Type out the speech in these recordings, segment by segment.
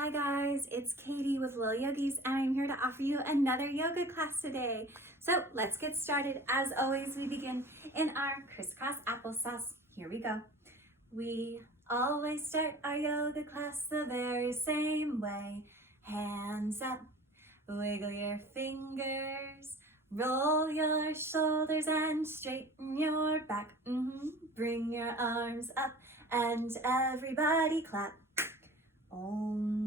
Hi guys, it's Katie with Willow Yogis, and I'm here to offer you another yoga class today. So let's get started. As always, we begin in our crisscross applesauce. Here we go. We always start our yoga class the very same way. Hands up, wiggle your fingers, roll your shoulders and straighten your back. Bring your arms up and everybody clap. Om.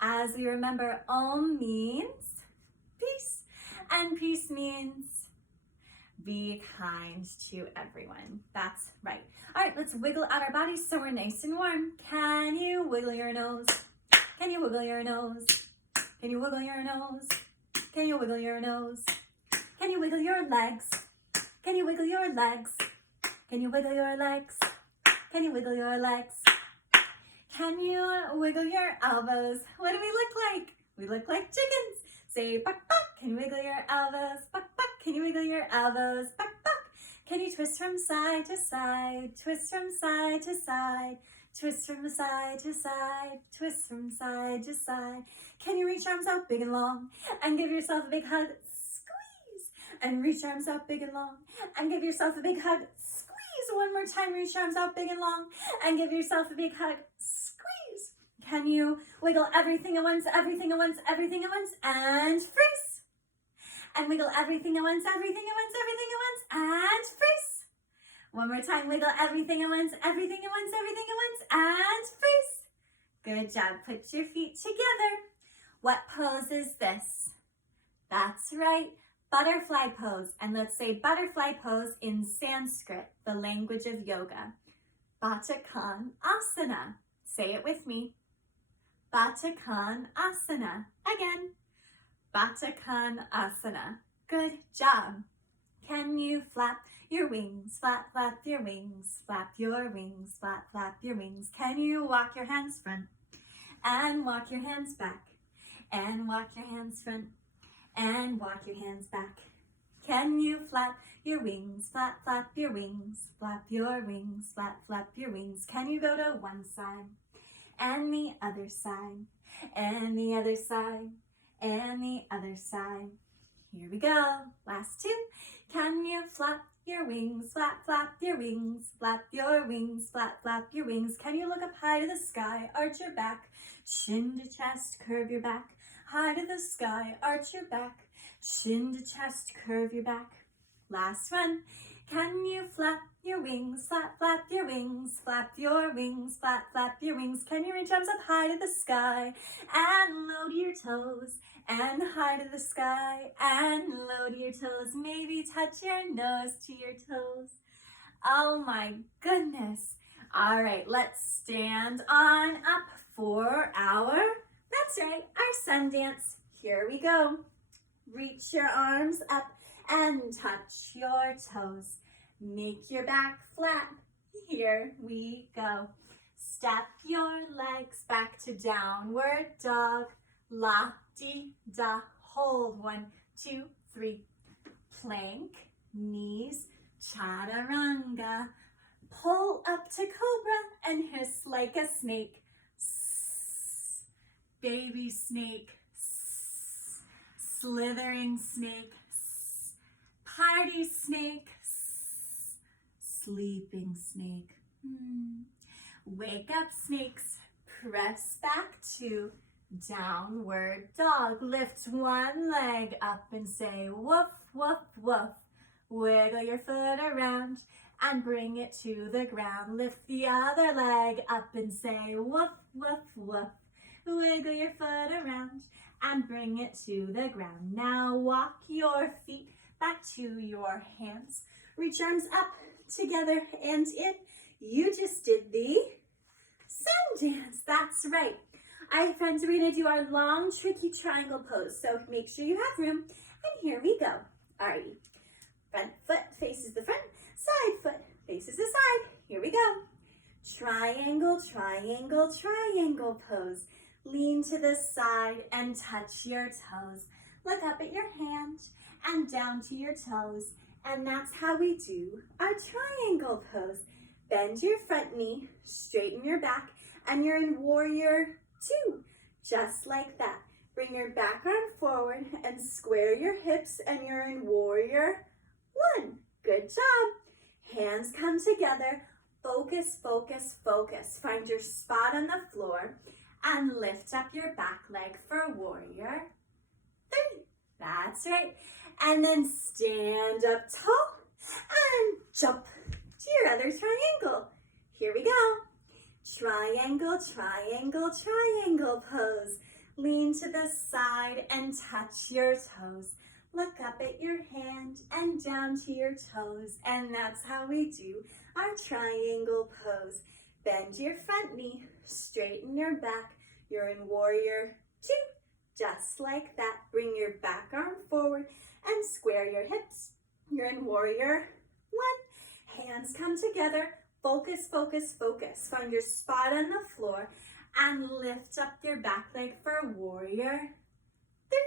As we remember, Om means peace, and peace means be kind to everyone. That's right. All right, let's wiggle out our bodies so we're nice and warm. Can you wiggle your nose? Can you wiggle your nose? Can you wiggle your nose? Can you wiggle your nose? Can you wiggle your legs? Can you wiggle your legs? Can you wiggle your legs? Can you wiggle your legs? Can you wiggle your elbows? What do we look like? We look like chickens. Say buck buck. Can you wiggle your elbows? Buck buck. Can you wiggle your elbows? Buck buck. Can you twist from side to side? Twist from side to side. Twist from side to side. Twist from side to side. Can you reach your arms out big and long and give yourself a big hug? Squeeze. And reach your arms out big and long and give yourself a big hug. One more time, reach your arms out big and long and give yourself a big hug. Squeeze. Can you wiggle everything at once, everything at once, everything at once, and freeze? And wiggle everything at once, everything at once, everything at once, and freeze. One more time, wiggle everything at once, everything at once, everything at once, and freeze. Good job. Put your feet together. What pose is this? That's right. Butterfly pose, and let's say butterfly pose in Sanskrit, the language of yoga. Baddha Konasana. Say it with me. Baddha Konasana. Again. Baddha Konasana. Good job. Can you flap your wings? Flap, flap your wings. Flap your wings. Flap, flap your wings. Can you walk your hands front and walk your hands back and walk your hands front and walk your hands back? Can you flap your wings? Flap, flap your wings. Flap your wings. Flap, flap your wings. Can you go to one side and the other side and the other side and the other side? Here we go. Last two. Can you flap your wings? Flap, flap your wings. Flap your wings. Flap, flap your wings. Can you look up high to the sky? Arch your back. Chin to chest. Curve your back. High to the sky, arch your back, chin to chest, curve your back. Last one. Can you flap your wings? Flap, flap your wings. Flap your wings. Flap, flap your wings. Can you reach arms up high to the sky and low to your toes? And high to the sky and low to your toes. Maybe touch your nose to your toes. Oh my goodness. All right, let's stand on up for our, that's right, our sun dance. Here we go. Reach your arms up and touch your toes. Make your back flat. Here we go. Step your legs back to downward dog. La-di-da. Hold. 1, 2, 3. Plank. Knees. Chaturanga. Pull up to cobra and hiss like a snake. Baby snake, slithering snake, party snake, sleeping snake. Wake up snakes, press back to downward dog. Lift one leg up and say woof, woof, woof. Wiggle your foot around and bring it to the ground. Lift the other leg up and say woof, woof, woof. Wiggle your foot around and bring it to the ground. Now walk your feet back to your hands. Reach arms up, together and in. You just did the sun dance. That's right. All right, friends, we're going to do our long, tricky triangle pose. So make sure you have room. And here we go. All right. Front foot faces the front. Side foot faces the side. Here we go. Triangle, triangle, triangle pose. Lean to the side and touch your toes. Look up at your hand and down to your toes. And that's how we do our triangle pose. Bend your front knee, straighten your back, and you're in warrior 2. Just like that. Bring your back arm forward and square your hips, and you're in warrior 1. Good job. Hands come together. Focus, focus, focus. Find your spot on the floor and lift up your back leg for warrior 3. That's right. And then stand up tall and jump to your other triangle. Here we go. Triangle, triangle, triangle pose. Lean to the side and touch your toes. Look up at your hand and down to your toes. And that's how we do our triangle pose. Bend your front knee, straighten your back. You're in warrior 2. Just like that. Bring your back arm forward and square your hips. You're in warrior 1. Hands come together. Focus, focus, focus. Find your spot on the floor and lift up your back leg for warrior 3.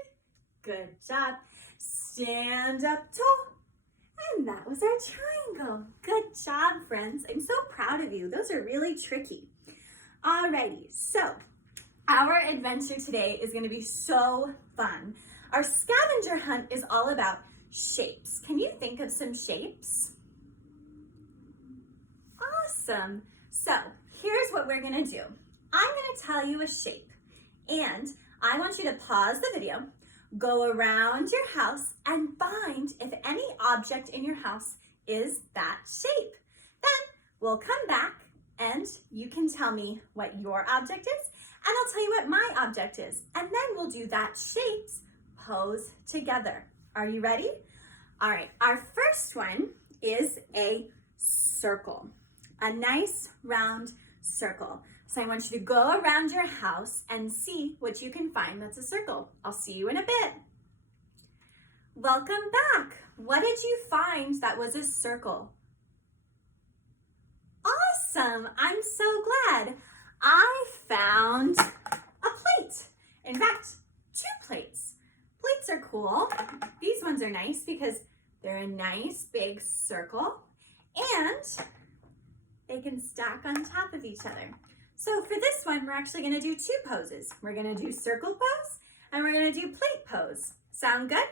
Good job. Stand up tall. And that was our triangle. Good job, friends. I'm so proud of you. Those are really tricky. Alrighty, so our adventure today is going to be so fun. Our scavenger hunt is all about shapes. Can you think of some shapes? Awesome. So here's what we're going to do. I'm going to tell you a shape, and I want you to pause the video, go around your house, and find if any object in your house is that shape. Then we'll come back and you can tell me what your object is, and I'll tell you what my object is, and then we'll do that shapes pose together. Are you ready? All right, our first one is a circle, a nice round circle. So I want you to go around your house and see what you can find that's a circle. I'll see you in a bit. Welcome back. What did you find that was a circle? Awesome. I'm so glad. I found a plate. In fact, 2 plates. Plates are cool. These ones are nice because they're a nice big circle and they can stack on top of each other. So for this one, we're actually going to do 2 poses. We're going to do circle pose and we're going to do plate pose. Sound good?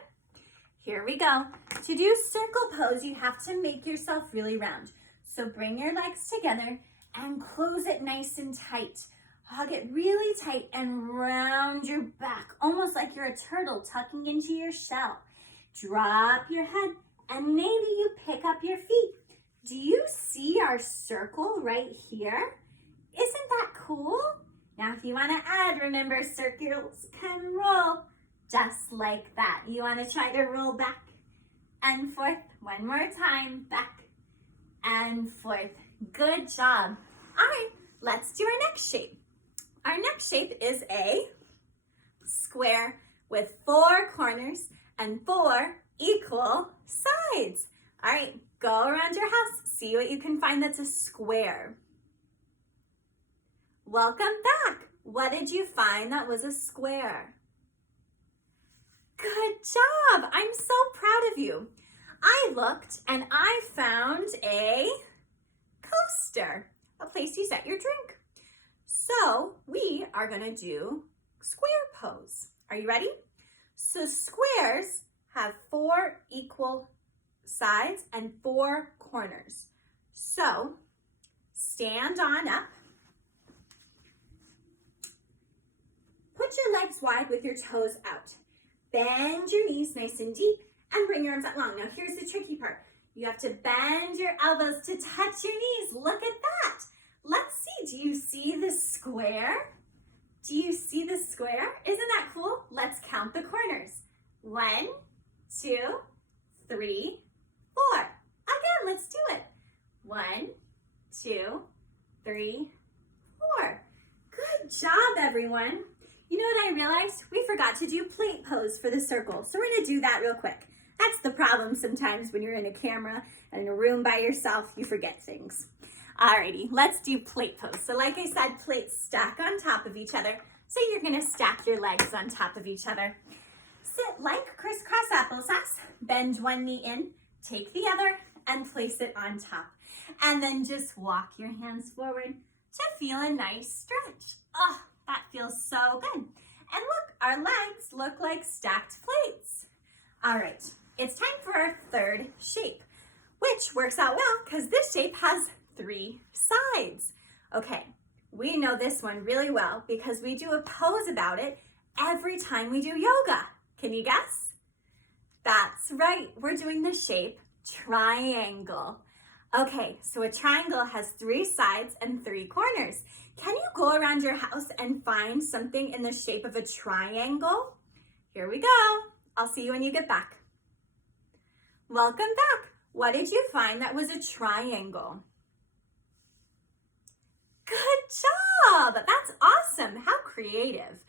Here we go. To do circle pose, you have to make yourself really round. So bring your legs together and close it nice and tight. Hug it really tight and round your back, almost like you're a turtle tucking into your shell. Drop your head and maybe you pick up your feet. Do you see our circle right here? Isn't that cool? Now, if you want to add, remember circles can roll just like that. You want to try to roll back and forth. One more time, back and forth. Good job. All right, let's do our next shape. Our next shape is a square with 4 corners and 4 equal sides. All right, go around your house. See what you can find that's a square. Welcome back. What did you find that was a square? Good job. I'm so proud of you. I looked and I found a coaster, a place you set your drink. So we are going to do square pose. Are you ready? So squares have 4 equal sides and 4 corners. So stand on up. Put your legs wide with your toes out. Bend your knees nice and deep and bring your arms out long. Now here's the tricky part. You have to bend your elbows to touch your knees. Look at that. Let's see. Do you see the square? Do you see the square? Isn't that cool? Let's count the corners. 1, 2, 3, 4. Again, let's do it. 1, 2, 3, 4. Good job, everyone. You know what I realized? We forgot to do plate pose for the circle. So we're going to do that real quick. That's the problem sometimes when you're in a camera and in a room by yourself, you forget things. Alrighty, let's do plate pose. So like I said, plates stack on top of each other. So you're going to stack your legs on top of each other. Sit like crisscross applesauce. Bend one knee in, take the other, and place it on top. And then just walk your hands forward to feel a nice stretch. Oh, that feels so good. And look, our legs look like stacked plates. All right, it's time for our third shape, which works out well because this shape has 3 sides. Okay, we know this one really well because we do a pose about it every time we do yoga. Can you guess? That's right, we're doing the shape triangle. Okay, so a triangle has 3 sides and 3 corners. Can you go around your house and find something in the shape of a triangle? Here we go. I'll see you when you get back. Welcome back. What did you find that was a triangle? Good job. That's awesome. How creative.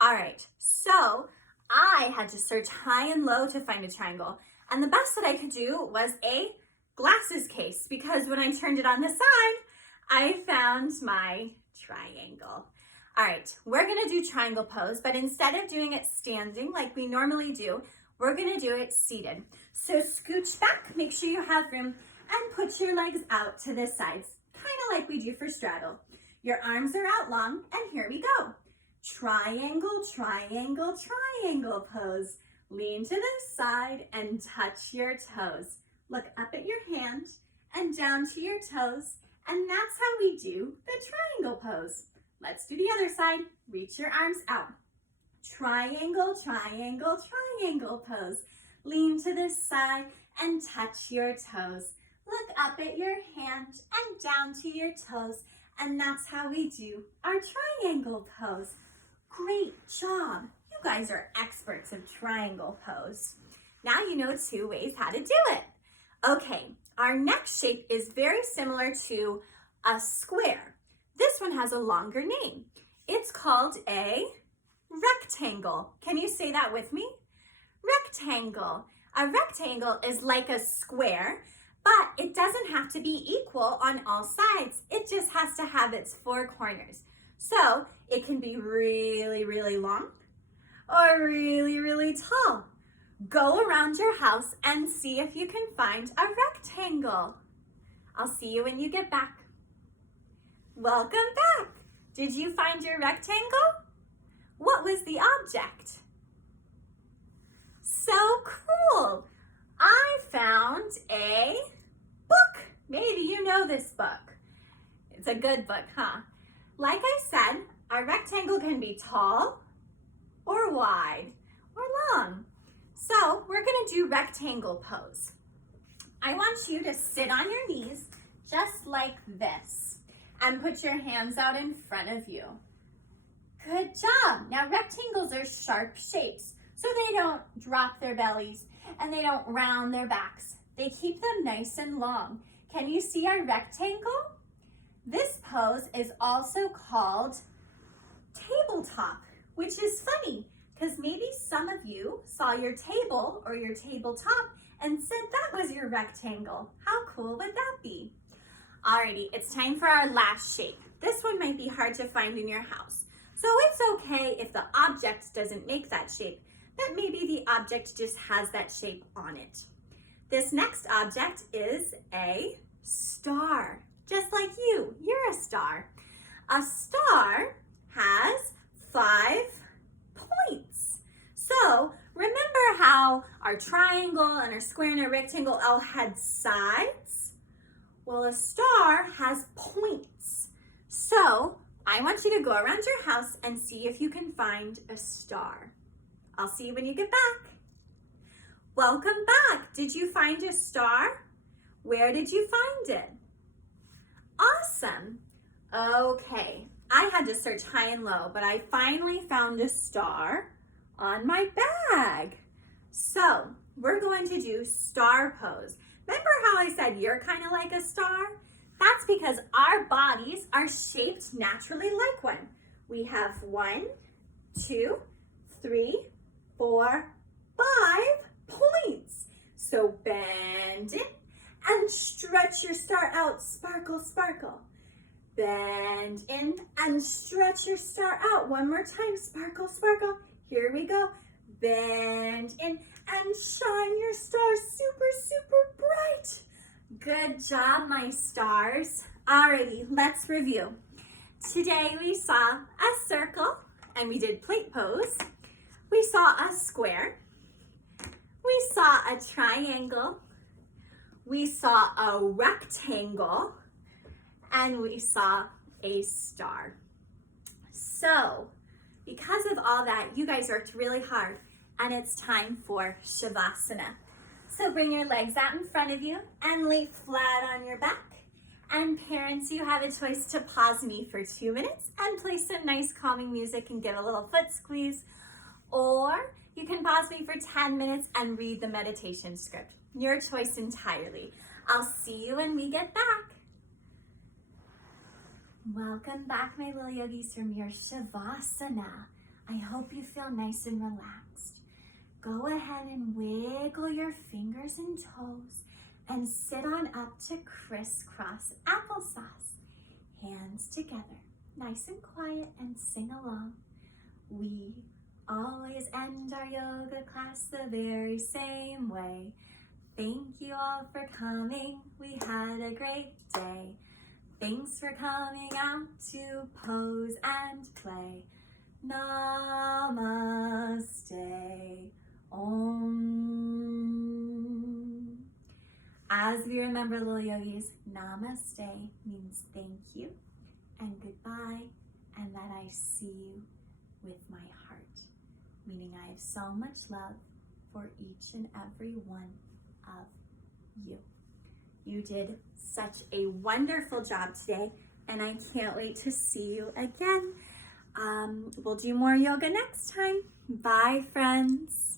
All right, so I had to search high and low to find a triangle. And the best that I could do was a glasses case because when I turned it on the side, I found my triangle. All right, we're gonna do triangle pose, but instead of doing it standing like we normally do, we're gonna do it seated. So scooch back, make sure you have room, and put your legs out to the sides, kind of like we do for straddle. Your arms are out long, and here we go. Triangle, triangle, triangle pose. Lean to the side and touch your toes. Look up at your hand and down to your toes, and that's how we do the triangle pose. Let's do the other side. Reach your arms out. Triangle, triangle, triangle pose. Lean to the side and touch your toes. Look up at your hand and down to your toes, and that's how we do our triangle pose. Great job. You guys are experts of triangle pose. Now you know 2 ways how to do it. Okay, our next shape is very similar to a square. This one has a longer name. It's called a rectangle. Can you say that with me? Rectangle. A rectangle is like a square, but it doesn't have to be equal on all sides. It just has to have its 4 corners. So it can be really, really long or really, really tall. Go around your house and see if you can find a rectangle. I'll see you when you get back. Welcome back. Did you find your rectangle? What was the object? So cool. I found a book. Maybe you know this book. It's a good book, huh? Like I said, a rectangle can be tall or wide or long. So we're gonna do rectangle pose. I want you to sit on your knees just like this and put your hands out in front of you. Good job. Now rectangles are sharp shapes, so they don't drop their bellies and they don't round their backs. They keep them nice and long. Can you see our rectangle? This pose is also called tabletop, which is funny because maybe some of you saw your table or your tabletop and said that was your rectangle. How cool would that be? Alrighty, it's time for our last shape. This one might be hard to find in your house. So it's okay if the object doesn't make that shape, but maybe the object just has that shape on it. This next object is a star, just like you. You're a star. A star has 5 points. So remember how our triangle and our square and our rectangle all had sides? Well, a star has points. So I want you to go around your house and see if you can find a star. I'll see you when you get back. Welcome back. Did you find a star? Where did you find it? Awesome. Okay, I had to search high and low, but I finally found a star on my bag. So we're going to do star pose. Remember how I said you're kind of like a star? That's because our bodies are shaped naturally like one. We have 1, 2, 3, 4, 5 points. So bend in and stretch your star out. Sparkle, sparkle. Bend in and stretch your star out. One more time. Sparkle, sparkle. Here we go. Bend in and shine your star super, super bright. Good job, my stars. Alrighty, let's review. Today we saw a circle and we did plate pose. We saw a square. We saw a triangle. We saw a rectangle. And we saw a star. So, because of all that, you guys worked really hard and it's time for Shavasana. So bring your legs out in front of you and lay flat on your back. And parents, you have a choice to pause me for 2 minutes and play some nice calming music and give a little foot squeeze. Or you can pause me for 10 minutes and read the meditation script. Your choice entirely. I'll see you when we get back. Welcome back, my little yogis, from your Shavasana. I hope you feel nice and relaxed. Go ahead and wiggle your fingers and toes and sit on up to crisscross applesauce. Hands together, nice and quiet, and sing along. We always end our yoga class the very same way. Thank you all for coming. We had a great day. Thanks for coming out to pose and play. Namaste. Om. As we remember, little yogis, namaste means thank you and goodbye, and that I see you with my heart, meaning I have so much love for each and every one of you. You did such a wonderful job today, and I can't wait to see you again. We'll do more yoga next time. Bye, friends.